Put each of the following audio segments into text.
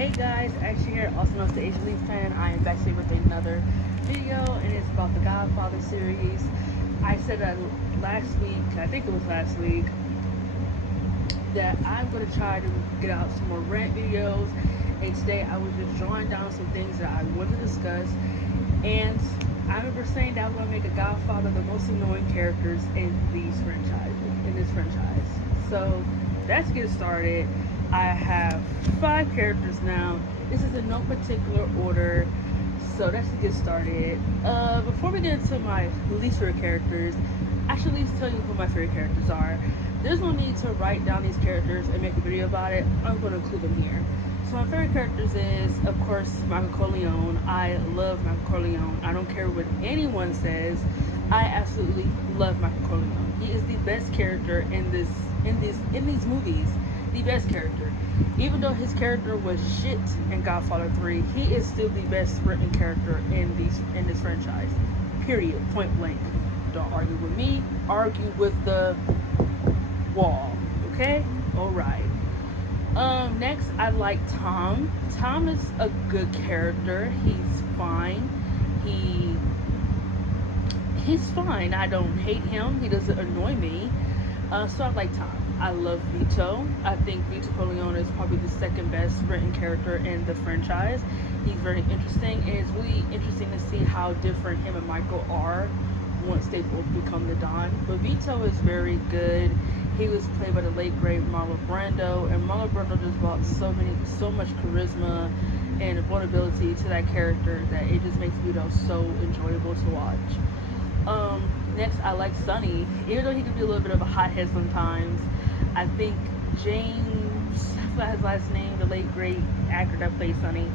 Hey guys, Ashley here, also known as the Asian Leaf fan. I am back today with another video, and it's about the Godfather series. I said that last week, I think it was last week, that I'm going to try to get out some more rant videos, and today I was just drawing down some things that I want to discuss, and I remember saying that I'm going to make a Godfather the most annoying characters in this franchise. So, let's get started. I have 5 characters now. This is in no particular order. So let's get started. Before we get into my least favorite characters, I should at least tell you who my favorite characters are. There's no need to write down these characters and make a video about it. I'm going to include them here. So my favorite characters is, of course, Michael Corleone. I love Michael Corleone. I don't care what anyone says. I absolutely love Michael Corleone. He is the best character in these movies. The best character. Even though his character was shit in Godfather 3, he is still the best written character in this franchise. Period. Point blank. Don't argue with me. Argue with the wall. Okay? Alright. Next I like Tom. Tom is a good character. He's fine. He's fine. I don't hate him. He doesn't annoy me. So I like Tom. I love Vito. I think Vito Corleone is probably the second best written character in the franchise. He's very interesting, and it's really interesting to see how different him and Michael are once they both become the Don. But Vito is very good. He was played by the late great Marlon Brando, and Marlon Brando just brought so much charisma and vulnerability to that character that it just makes Vito so enjoyable to watch. Next, I like Sonny. Even though he can be a little bit of a hothead sometimes, I think James, I forgot his last name, the late great actor that played Sonny,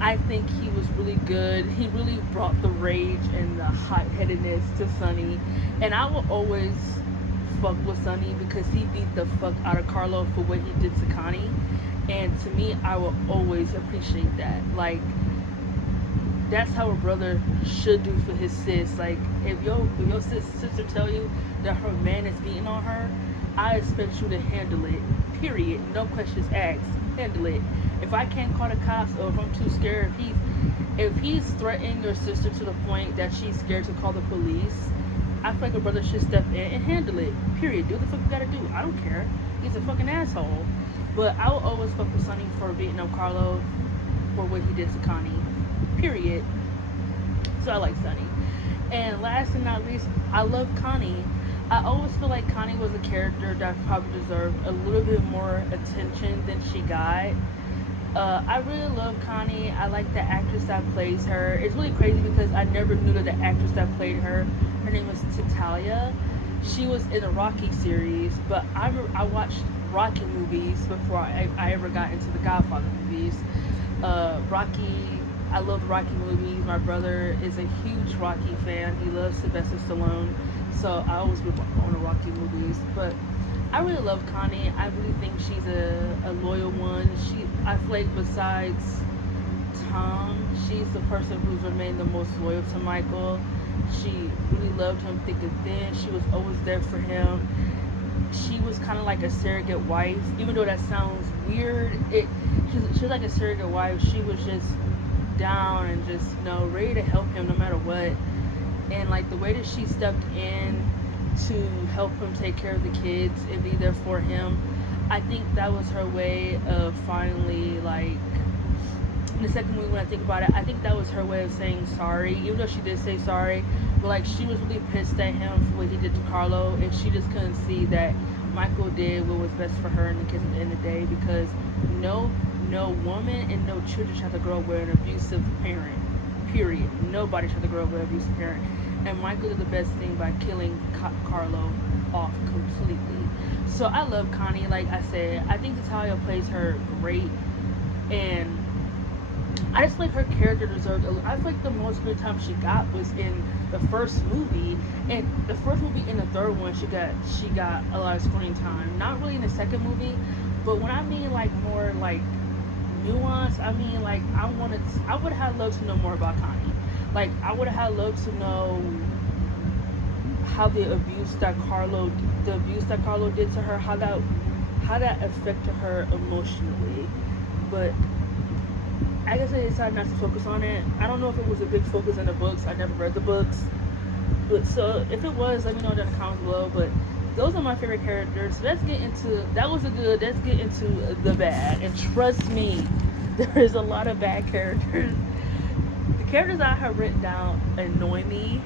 I think he was really good. He really brought the rage and the hot-headedness to Sonny. And I will always fuck with Sonny because he beat the fuck out of Carlo for what he did to Connie. And to me, I will always appreciate that. Like, that's how a brother should do for his sis. Like, if your sister tell you that her man is beating on her, I expect you to handle it. Period. No questions asked. Handle it. If I can't call the cops, or if I'm too scared, if he's threatening your sister to the point that she's scared to call the police, I feel like a brother should step in and handle it. Period. Do what the fuck you gotta do. I don't care. He's a fucking asshole. But I will always fuck with Sonny for beating up Carlo for what he did to Connie. Period. So I like Sonny. And last and not least, I love Connie. I always feel like Connie was a character that probably deserved a little bit more attention than she got. I really love Connie. I like the actress that plays her. It's really crazy because I never knew that the actress that played her name was Talia. She was in the Rocky series, but I watched Rocky movies before I ever got into the Godfather movies. I love Rocky movies. My brother is a huge Rocky fan. He loves Sylvester Stallone. So I always been on the Rocky movies. But I really love Connie. I really think she's a loyal one. I feel like besides Tom, she's the person who's remained the most loyal to Michael. She really loved him thick and thin. She was always there for him. She was kind of like a surrogate wife. Even though that sounds weird, she was like a surrogate wife. She was just down and just ready to help him no matter what. And like the way that she stepped in to help him take care of the kids and be there for him, I think that was her way of finally, like, in the second movie when I think about it, I think that was her way of saying sorry, even though she did say sorry. But like, she was really pissed at him for what he did to Carlo, and she just couldn't see that Michael did what was best for her and the kids at the end of the day, because no woman and no children should have to grow up with an abusive parent. Period. Nobody should have to grow up with an abusive parent. And Michael did the best thing by killing Carlo off completely. So I love Connie. Like I said, I think Natalia plays her great, and I just like her character deserved. I feel like the most good time she got was in the first movie, and the first movie and the third one she got a lot of screen time. Not really in the second movie, but when I mean like more like nuance, I mean like I would have loved to know more about Connie. Like I would have loved to know how the abuse that Carlo did to her, how that affected her emotionally. But I guess I decided not to focus on it. I don't know if it was a big focus in the books. I never read the books. But so if it was, let me know down in the comments below. But those are my favorite characters. So let's get into that was a good. Let's get into the bad. And trust me, there is a lot of bad characters. The characters I have written down annoy me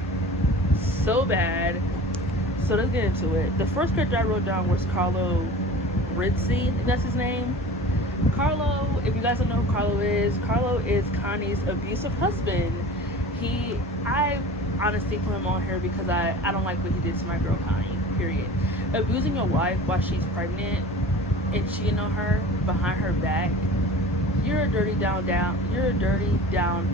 so bad. So let's get into it. The first character I wrote down was Carlo Rizzi. If that's his name. Carlo, if you guys don't know who Carlo is Connie's abusive husband. I honestly put him on here because I don't like what he did to my girl Connie, period. Abusing your wife while she's pregnant and cheating on her behind her back, you're a dirty down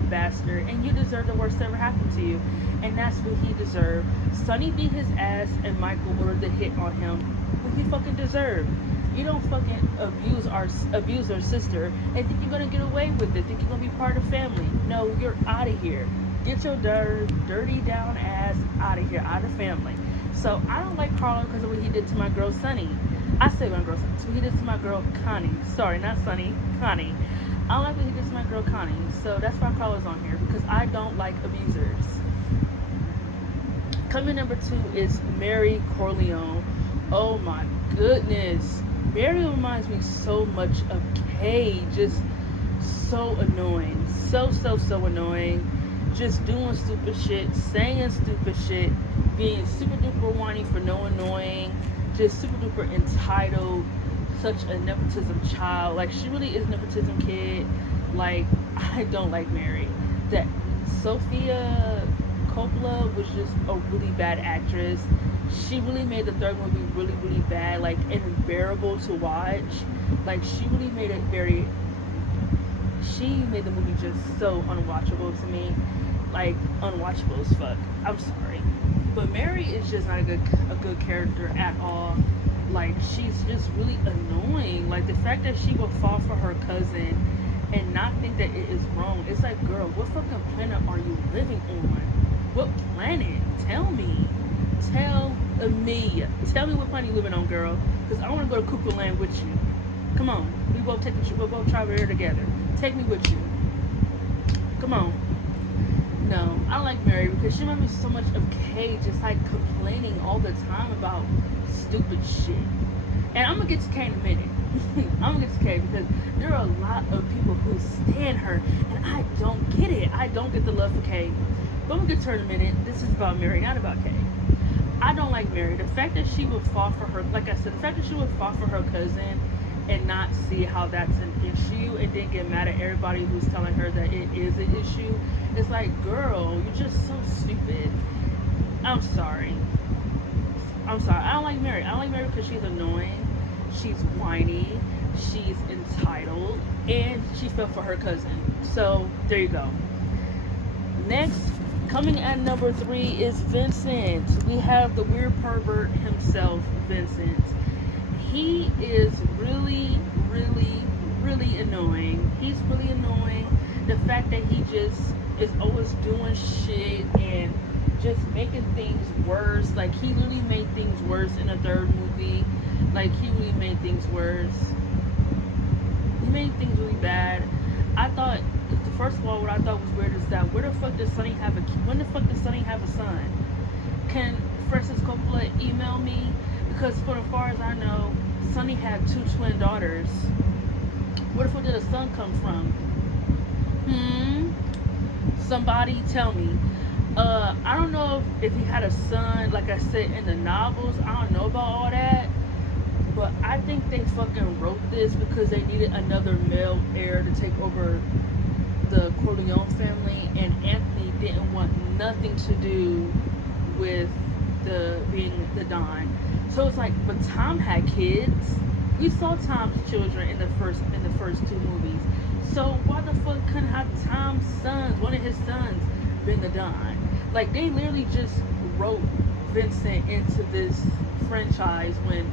bastard, and you deserve the worst that ever happened to you. And that's what he deserved. Sonny beat his ass and Michael ordered the hit on him, what he fucking deserved. You don't fucking abuse our sister and think you're gonna get away with it. Think you're gonna be part of the family. No, you're out of here. Get your dirty down ass out of here, out of the family. So I don't like Carlo because of what he did to my girl Sunny. I say my girl Sunny. So he did to my girl Connie. Sorry, not Sunny, Connie. I don't like what he did to my girl Connie. So that's why Carlo's on here, because I don't like abusers. Coming number 2 is Mary Corleone. Oh my goodness. Mary reminds me so much of Kay. Just so annoying. So annoying. Just doing stupid shit, saying stupid shit, being super duper whiny for no annoying, just super duper entitled, such a nepotism child. Like, she really is a nepotism kid. Like, I don't like Mary. That Sophia Coppola was just a really bad actress. She really made the third movie really bad, like, and unbearable to watch. Like, she really made it she made the movie just so unwatchable to me. Like, unwatchable as fuck. I'm sorry. But Mary is just not a good character at all. Like, she's just really annoying. Like, the fact that she would fall for her cousin and not think that it is wrong. It's like, girl, what fucking planet are you living on? What planet? Tell me. Tell me. Tell me what planet you living on, girl. Because I want to go to Cuckoo Land with you. Come on. We'll both travel here together. Take me with you. Come on. No, I don't like Mary because she reminds me so much of Kay, just like complaining all the time about stupid shit. And I'm gonna get to Kay in a minute. I'm gonna get to Kay because there are a lot of people who stand her, and I don't get it. I don't get the love for Kay. But I'm gonna get to her in a minute. This is about Mary, not about Kay. I don't like Mary. The fact that she would fall for her, like I said, the fact that she would fall for her cousin and not see how that's an issue and then get mad at everybody who's telling her that it is an issue. It's like, girl, you're just so stupid. I'm sorry. I don't like Mary. I don't like Mary because she's annoying. She's whiny. She's entitled. And she fell for her cousin. So, there you go. Next, coming at number 3 is Vincent. We have the weird pervert himself, Vincent. He is really annoying. He's really annoying. The fact that he just is always doing shit and just making things worse. Like, he really made things worse in the third movie. Like, he really made things worse. He made things really bad. I thought, first of all, what I thought was weird is that when the fuck does Sonny have a son? Can Francis Coppola email me? Because for as far as I know, Sonny had 2 twin daughters. Where the fuck did a son come from? Somebody tell me. I don't know if he had a son, like I said, in the novels. I don't know about all that. But I think they fucking wrote this because they needed another male heir to take over the Corleone family, and Anthony didn't want nothing to do with being the Don. So it's like, but Tom had kids. We saw Tom's children in the first 2 movies. So why the fuck couldn't have Tom's sons, one of his sons, been the Don? Like, they literally just wrote Vincent into this franchise when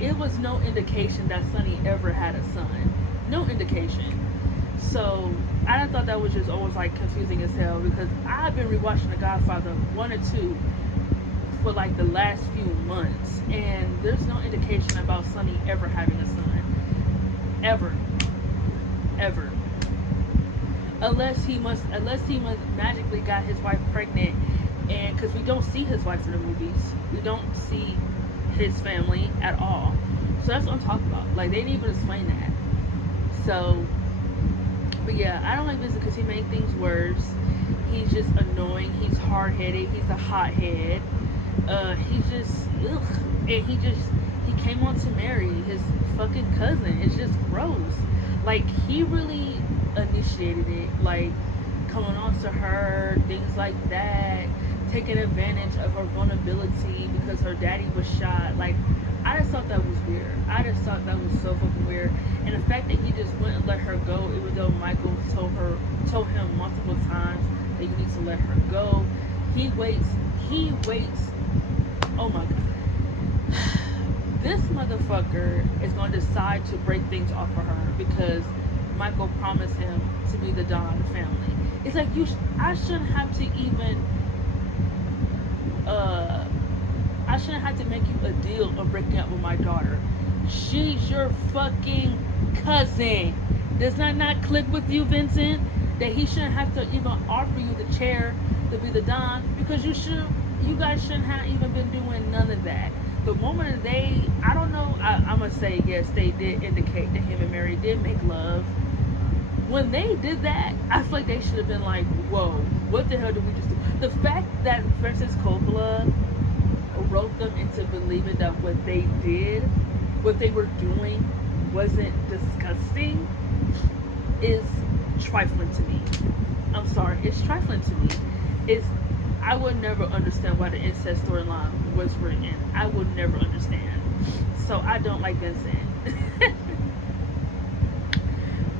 it was no indication that Sonny ever had a son. No indication. So I thought that was just always like confusing as hell, because I've been rewatching The Godfather 1 or 2 for like the last few months, and there's no indication about Sonny ever having a son. Ever. unless he must magically got his wife pregnant, and because we don't see his wife in the movies, we don't see his family at all. So that's what I'm talking about. Like they didn't even explain that. So, but yeah, I don't like Vincent because he made things worse. He's just annoying. He's hard headed. He's a hothead. He's just ugh, and he came on to marry his fucking cousin. It's just gross. Like he really initiated it. Like coming on to her, things like that, taking advantage of her vulnerability because her daddy was shot. Like I just thought that was weird. I just thought that was so fucking weird. And the fact that he just wouldn't let her go, even though Michael told him multiple times that you need to let her go. He waits. He waits. Oh my god. This motherfucker is going to decide to break things off for her because Michael promised him to be the Don of the family. It's like I shouldn't have to even uh I shouldn't have to make you a deal of breaking up with my daughter. She's your fucking cousin. Does that not click with you, Vincent? That he shouldn't have to even offer you the chair to be the Don because you guys shouldn't have even been doing none of that. The moment I don't know, I'm gonna say yes, they did indicate that him and Mary did make love. When they did that, I feel like they should have been like, whoa, what the hell did we just do? The fact that Francis Coppola wrote them into believing that what they did, what they were doing, wasn't disgusting is trifling to me. I'm sorry, it's trifling to me. It's I would never understand why the incest storyline was written. I would never understand. So I don't like Vincent.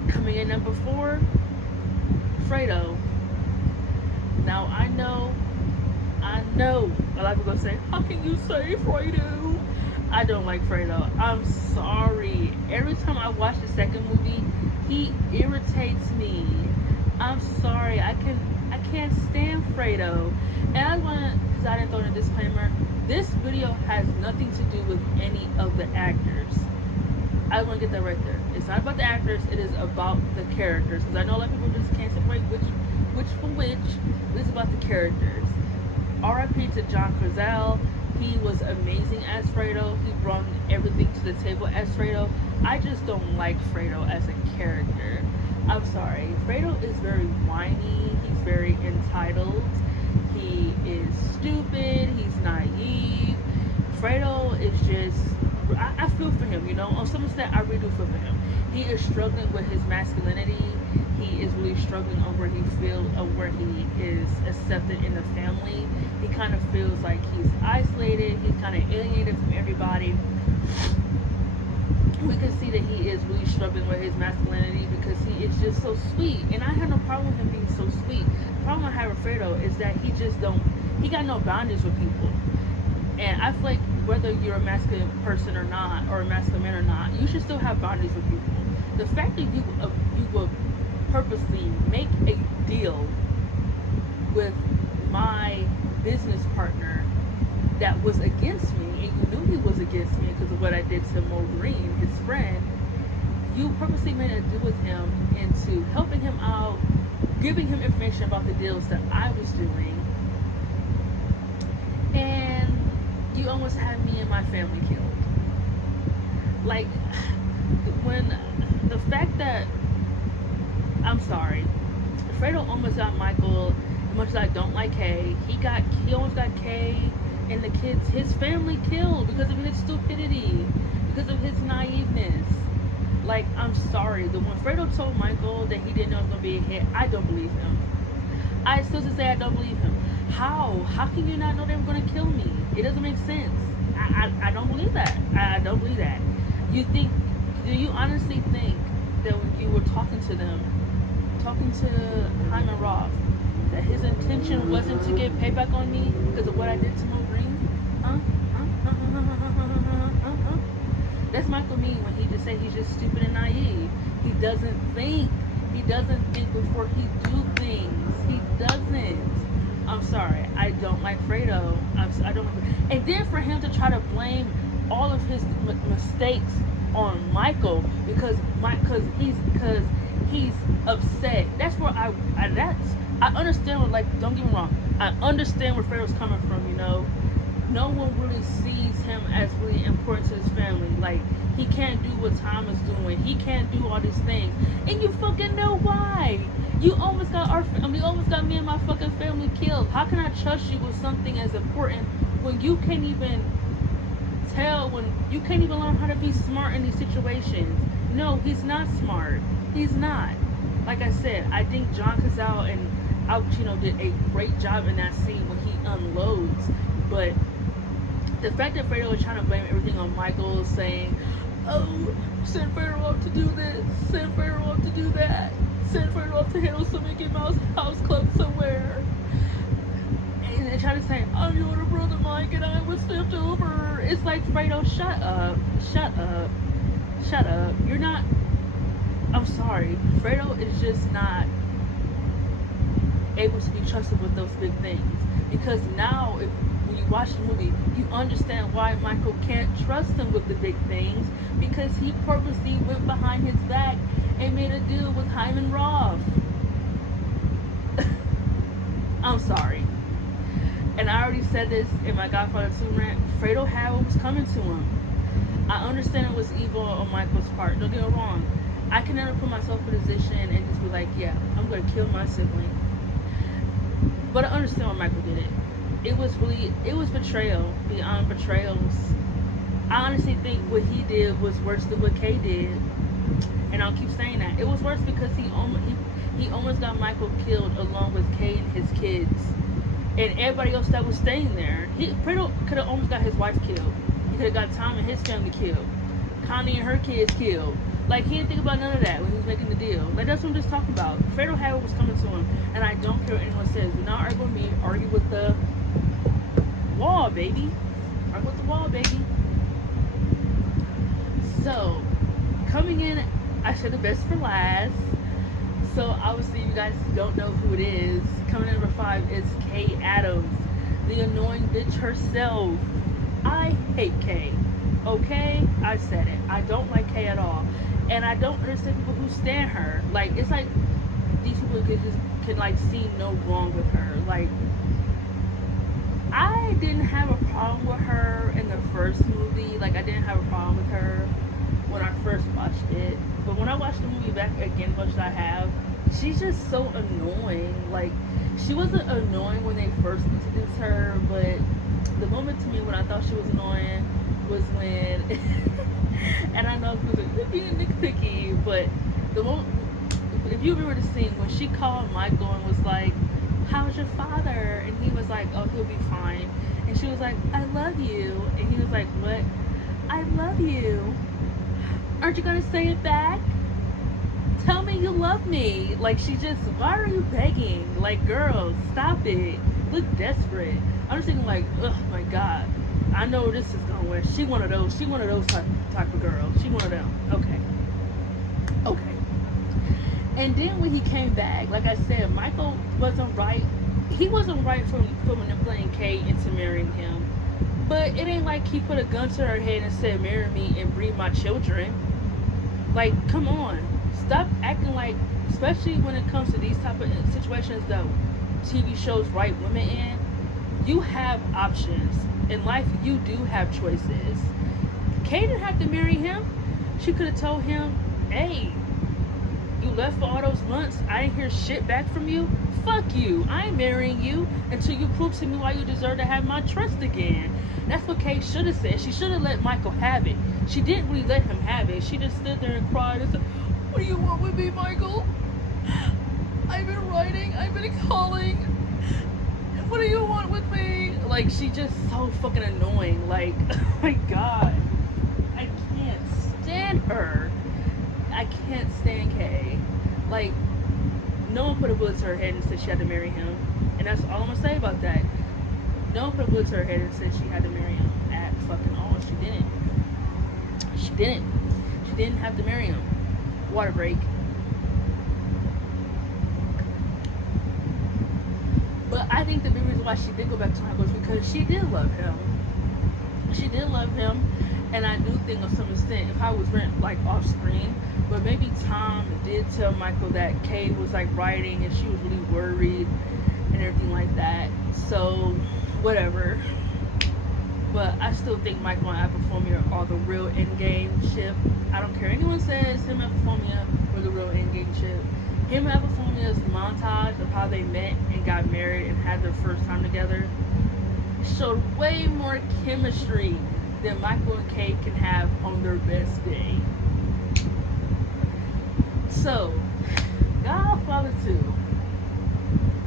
Coming in number 4, Fredo. Now I know a lot of people gonna say, how can you say Fredo? I don't like Fredo. I'm sorry. Every time I watch the second movie, he irritates me. I'm sorry. I can't stand Fredo. And I want, because I didn't throw in a disclaimer, this video has nothing to do with any of the actors. I want to get that right there. It's not about the actors. It is about the characters. Because I know a lot of people just can't separate which from which. It's about the characters. R.I.P. to John Cazale. He was amazing as Fredo. He brought everything to the table as Fredo. I just don't like Fredo as a character. I'm sorry. Fredo is very whiny. He's very entitled. He is stupid. He's naive. Fredo is just... I feel for him, you know. On some extent, I really do feel for him. He is struggling with his masculinity. He is really struggling on where he feels, where he is accepted in the family. He kind of feels like he's isolated. He's kind of alienated from everybody. We can see that he is really struggling with his masculinity because he is just so sweet. And I have no problem with him being so sweet. The problem I have with Fredo is that he got no boundaries with people. And I feel like whether you're a masculine person or not, or a masculine man or not, you should still have boundaries with people. The fact that you will purposely make a deal with my business partner that was against me, and you knew he was against me because of what I did to Mo Green, his friend, you purposely made a deal with him into helping him out, giving him information about the deals that I was doing, and you almost had me and my family killed. Like, when the fact that, I'm sorry, Fredo almost got Michael, as much as I don't like Kay, he almost got Kay and the kids, his family killed because of his stupidity, because of his naiveness. Like, I'm sorry, when Fredo told Michael that he didn't know it was going to be a hit, I don't believe him. I still to say I don't believe him. How can you not know they were going to kill me? It doesn't make sense. I don't believe that. I don't believe that. Do you honestly think that when you were talking to Hyman Roth, that his intention wasn't to get payback on me because of what I did to Mo Green? That's Michael Me when he just said he's just stupid and naive. He doesn't think. He doesn't think before he do things. He doesn't. I'm sorry. I don't like Fredo. I don't. And then for him to try to blame all of his mistakes on Michael because he's upset. That's where I understand where, like, don't get me wrong, I understand where Pharaoh's coming from, you know. No one really sees him as really important to his family. Like, he can't do what Tom is doing. He can't do all these things. And you fucking know why. You almost got me and my fucking family killed. How can I trust you with something as important when you can't even when you can't even learn how to be smart in these situations? No, he's not smart. He's not. Like I said, I think John Cazale and Al Pacino did a great job in that scene when he unloads. But the fact that Fredo is trying to blame everything on Michael, saying, "Oh, send Fredo off to do this, send Fredo off to do that, send Fredo off to handle some Mickey Mouse house club somewhere," and they're trying to say, "I'm your older brother, Mike, and I was stepped over." It's like, Fredo, shut up, shut up, shut up. You're not. I'm sorry, Fredo is just not able to be trusted with those big things, because now when you watch the movie, you understand why Michael can't trust him with the big things, because he purposely went behind his back and made a deal with Hyman Roth. I'm sorry. And I already said this in my Godfather 2 rant, Fredo had what was coming to him. I understand it was evil on Michael's part, don't get me wrong. I can never put myself in a position and just be like, yeah, I'm going to kill my sibling. But I understand why Michael did it. It was betrayal beyond betrayals. I honestly think what he did was worse than what Kay did. And I'll keep saying that. It was worse because he almost got Michael killed along with Kay and his kids. And everybody else that was staying there. Fredo could have almost got his wife killed. He could have got Tom and his family killed. Connie and her kids killed. Like, he didn't think about none of that when he was making the deal. Like, that's what I'm just talking about. Fredo had what was coming to him. And I don't care what anyone says. Do not argue with me. Argue with the wall, baby. Argue with the wall, baby. So, coming in, I said the best for last. So, obviously, you guys don't know who it is. Coming in number 5 is Kay Adams, the annoying bitch herself. I hate Kay. Okay? I said it. I don't like Kay at all. And I don't understand people who stand her. Like, it's like these people can like see no wrong with her. Like, I didn't have a problem with her in the first movie. Like, I didn't have a problem with her when I first watched it. But when I watched the movie back again, much as I have, she's just so annoying. Like, she wasn't annoying when they first introduced her, but the moment to me when I thought she was annoying was when and I know it's being nitpicky, but the moment, if you remember the scene when she called Michael and was like, "How's your father?" and he was like, "Oh, he'll be fine," and she was like, "I love you," and he was like, "What?" "I love you." "Aren't you gonna say it back? Tell me you love me." Like, she just, why are you begging? Like, girl, stop it. Look desperate. I'm just thinking like, oh my god, I know where this is going. She one of those type of girls. She one of them. Okay. And then when he came back, like I said, Michael wasn't right. He wasn't right for manipulating Kay into marrying him. But it ain't like he put a gun to her head and said, "Marry me and breed my children." Like, come on. Stop acting like, especially when it comes to these type of situations that TV shows write women in, you have options. In life, you do have choices. Kay didn't have to marry him. She could have told him, "Hey, you left for all those months. I didn't hear shit back from you. Fuck you. I ain't marrying you until you prove to me why you deserve to have my trust again." That's what Kay should have said. She should have let Michael have it. She didn't really let him have it. She just stood there and cried and said, "What do you want with me, Michael? I've been writing. I've been calling. What do you want with me?" Like, she just so fucking annoying. Like, oh my god. I can't stand her. I can't stand Kay. Like, no one put a bullet to her head and said she had to marry him. And that's all I'm gonna say about that. No one put a bullet to her head and said she had to marry him at fucking all. She didn't. She didn't. She didn't have to marry him. Water break. But I think the big reason why she did go back to Michael is because she did love him. She did love him. And I do think, of some extent, if I was rent like off screen, but maybe Tom did tell Michael that Kay was like writing and she was really worried and everything like that. So, whatever. But I still think Michael and Apollonia are the real endgame ship. I don't care. Anyone says him and Apollonia were the real endgame ship. Him and Apollonia's montage of how they met and got married and had their first time together showed way more chemistry than Michael and Kate can have on their best day. So, Godfather 2.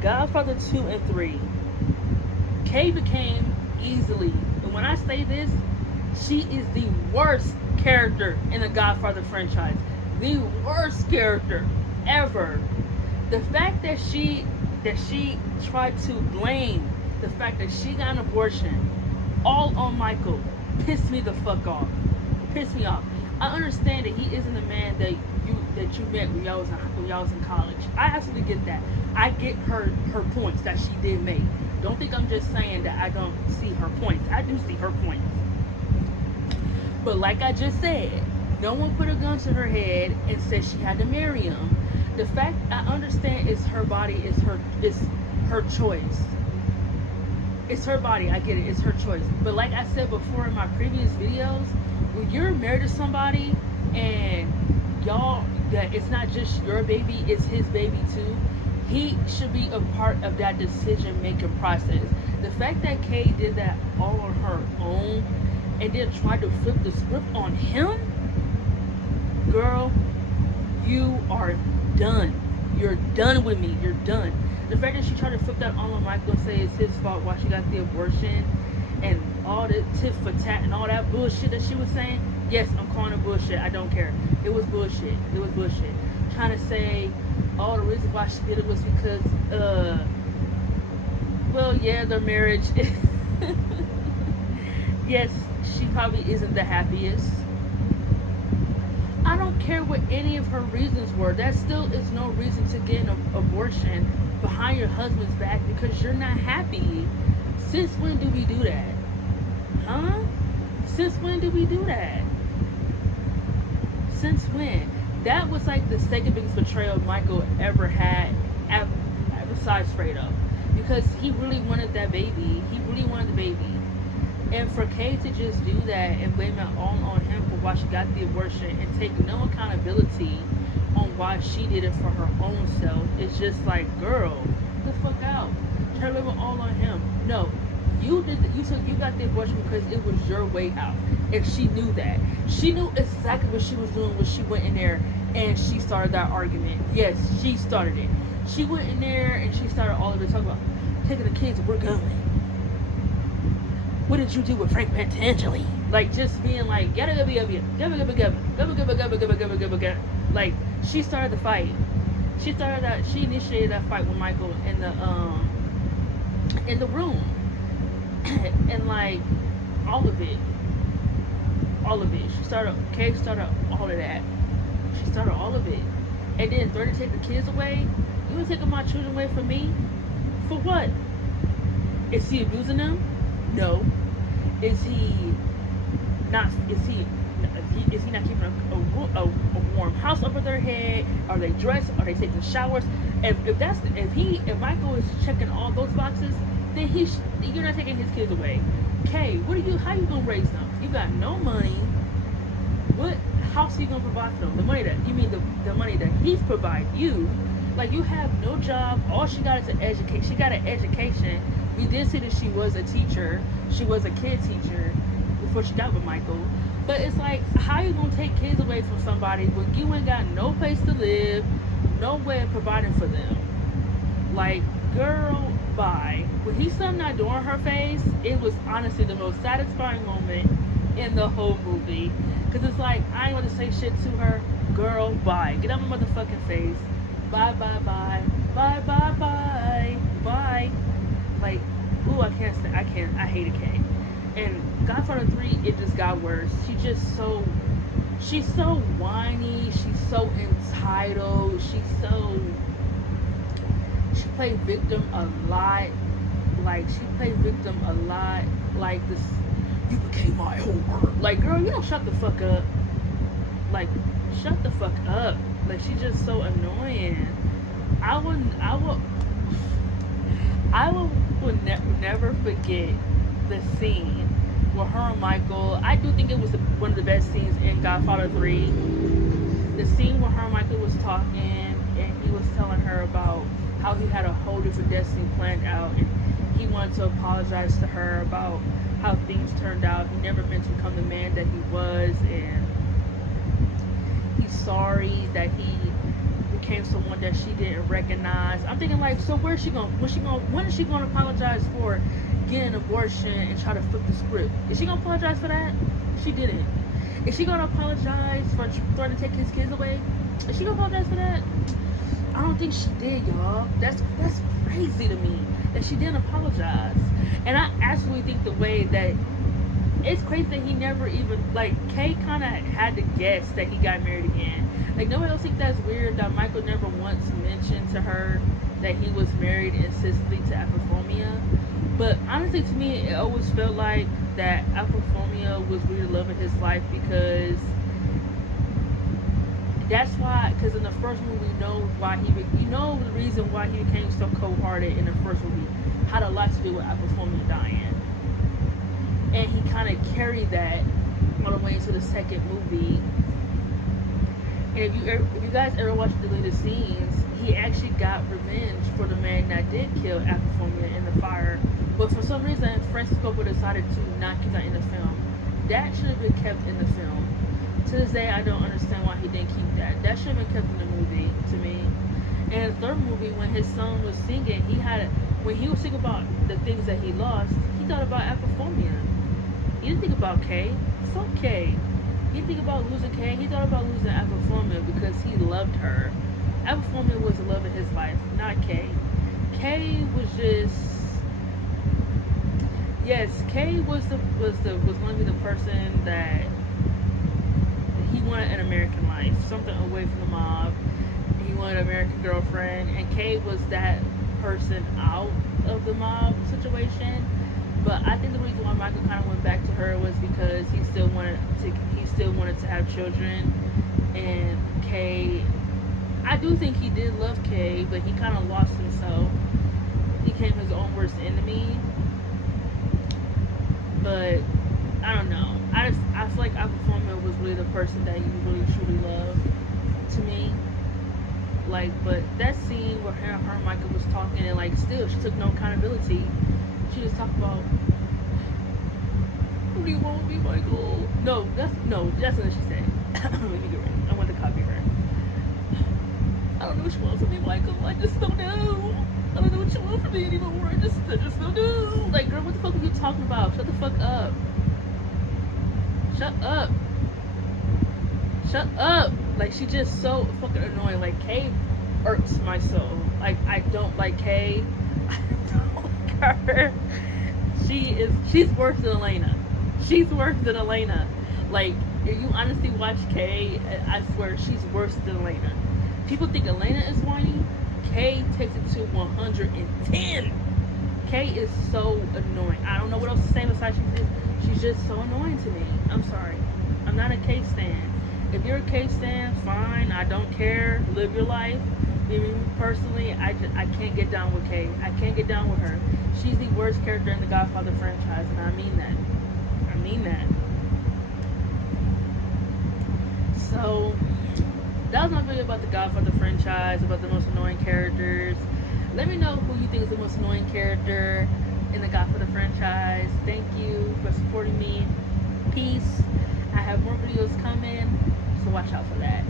Godfather 2 and 3. Kay became easily, and when I say this, she is the worst character in the Godfather franchise. The worst character ever. The fact that she tried to blame the fact that she got an abortion all on Michael pissed me the fuck off. Pissed me off. I understand that he isn't the man that you met when y'all was in college. I absolutely get that. I get her points that she did make. Don't think I'm just saying that I don't see her points. I do see her points. But like I just said, no one put a gun to her head and said she had to marry him. The fact I understand is her body, is her choice. It's her body, I get it, it's her choice. But like I said before in my previous videos, when you're married to somebody and y'all, that it's not just your baby, it's his baby too, he should be a part of that decision making process. The fact that Kay did that all on her own and then tried to flip the script on him, girl, you are done. You're done with me. You're done. The fact that she tried to flip that all on Michael and say it's his fault why she got the abortion and all the tit for tat and all that bullshit that she was saying, yes, I'm calling it bullshit. I don't care. It was bullshit. It was bullshit. Trying to say, oh, the reason why she did it was because, well, yeah, their marriage, yes, she probably isn't the happiest. I don't care what any of her reasons were. That still is no reason to get an abortion behind your husband's back because you're not happy. Since when do we do that? Huh? Since when do we do that? Since when? That was like the second biggest betrayal Michael ever had, besides Fredo, because he really wanted that baby. He really wanted the baby. And for Kay to just do that and blame it all on him for why she got the abortion and take no accountability on why she did it for her own self, it's just like, girl, get the fuck out. Try to blame it all on him. No, you got the abortion because it was your way out. And she knew that. She knew exactly what she was doing when she went in there and she started that argument. Yes, she started it. She went in there and she started all of it, talking about taking the kids, we're going. What did you do with Frank Pentangeli? Like, just being like, like, she started the fight. She initiated that fight with Michael in the room. And like, all of it. Kay started all of that. She started all of it. And then threatened to take the kids away. You were taking my children away from me? For what? Is he abusing them? No. Is he not keeping a warm house over their head? Are they dressed? Are they taking showers? If Michael is checking all those boxes, then you're not taking his kids away. Kay, how you gonna raise them? You got no money. What house are you gonna provide for them? The money the money that he's provided you. Like, you have no job. All she got is an education. She got an education. We did see that she was a teacher. She was a kid teacher before she got with Michael. But it's like, how you gonna take kids away from somebody when you ain't got no place to live, no way of providing for them? Like, girl, bye. When he slammed that door in her face, it was honestly the most satisfying moment in the whole movie. Because it's like, I ain't want to say shit to her. Girl, bye. Get out my motherfucking face. Bye, bye, bye. Bye, bye, bye. Bye. Like, ooh, I hated Kay. And Godfather 3, it just got worse. She's so whiny, she's so entitled, she played victim a lot. Like, this, You became my whore. Like, girl, you don't shut the fuck up. Like, shut the fuck up. Like, she's just so annoying. I would never forget the scene with her and Michael. I do think it was one of the best scenes in Godfather 3. The scene where her and Michael was talking and he was telling her about how he had a whole different destiny planned out, and he wanted to apologize to her about how things turned out. He never meant to become the man that he was, and he's sorry that he became someone that she didn't recognize. I'm thinking, like, so when is she gonna apologize for getting an abortion and try to flip the script? Is she gonna apologize for that? She didn't. Is she gonna apologize for trying to take his kids away? Is she gonna apologize for that? I don't think she did, y'all. That's crazy to me that she didn't apologize. And I actually think the way that it's crazy that he never even, like, Kay kind of had to guess that he got married again. Like, nobody else think that's weird that Michael never once mentioned to her that he was married in Sicily to Apophonia. But honestly, to me, it always felt like that Apophonia was really loving his life, because that's why, because in the first movie, the reason why he became so cold-hearted in the first movie had a lot to do with Apophonia dying. And he kind of carried that all the way into the second movie. And if you guys ever watched the deleted scenes, he actually got revenge for the man that did kill Apophonia in the fire. But for some reason, Francis Coppola decided to not keep that in the film. That should have been kept in the film. To this day, I don't understand why he didn't keep that. That should have been kept in the movie, to me. And the third movie, when his son was singing, when he was thinking about the things that he lost, he thought about Apophonia. He didn't think about Kay. Fuck Kay. He didn't think about losing Kay. He thought about losing Apophonia because he loved her. Apophonia was the love of his life, not Kay. Kay was just, yes, Kay was going to be the person that he wanted an American life, something away from the mob. He wanted an American girlfriend, and Kay was that person out of the mob situation. But I think the reason why Michael kind of went back to her was because he still wanted to have children. And Kay, I do think he did love Kay, but he kind of lost himself. He became his own worst enemy. But I don't know. I feel like Apophonia was really the person that you really truly loved, to me. Like, but that scene where her and Michael was talking, and like still she took no accountability. She just talked about, who do you want with me, Michael? That's not what she said. Let me get ready. I want to copy her. I don't know what you want from me, Michael. I just don't know. I don't know what you want from me anymore. I just don't know. Like, girl, what the fuck are you talking about? Shut the fuck up. Shut up. Shut up. Like, she just so fucking annoying. Like, Kay irks my soul. Like, I don't like Kay. I don't like her. She's worse than Elena. She's worse than Elena. Like, if you honestly watch Kay, I swear she's worse than Elena. People think Elena is whiny. Kay takes it to 110. Kay is so annoying. I don't know what else to say besides she's just so annoying to me. I'm sorry. I'm not a Kay stan. If you're a Kay stan, fine. I don't care. Live your life. Me personally, I can't get down with Kay. I can't get down with her. She's the worst character in the Godfather franchise, and I mean that. I mean that. So, that was my video about the Godfather franchise, about the most annoying characters. Let me know who you think is the most annoying character in the Godfather franchise. Thank you for supporting me. Peace. I have more videos coming, so watch out for that.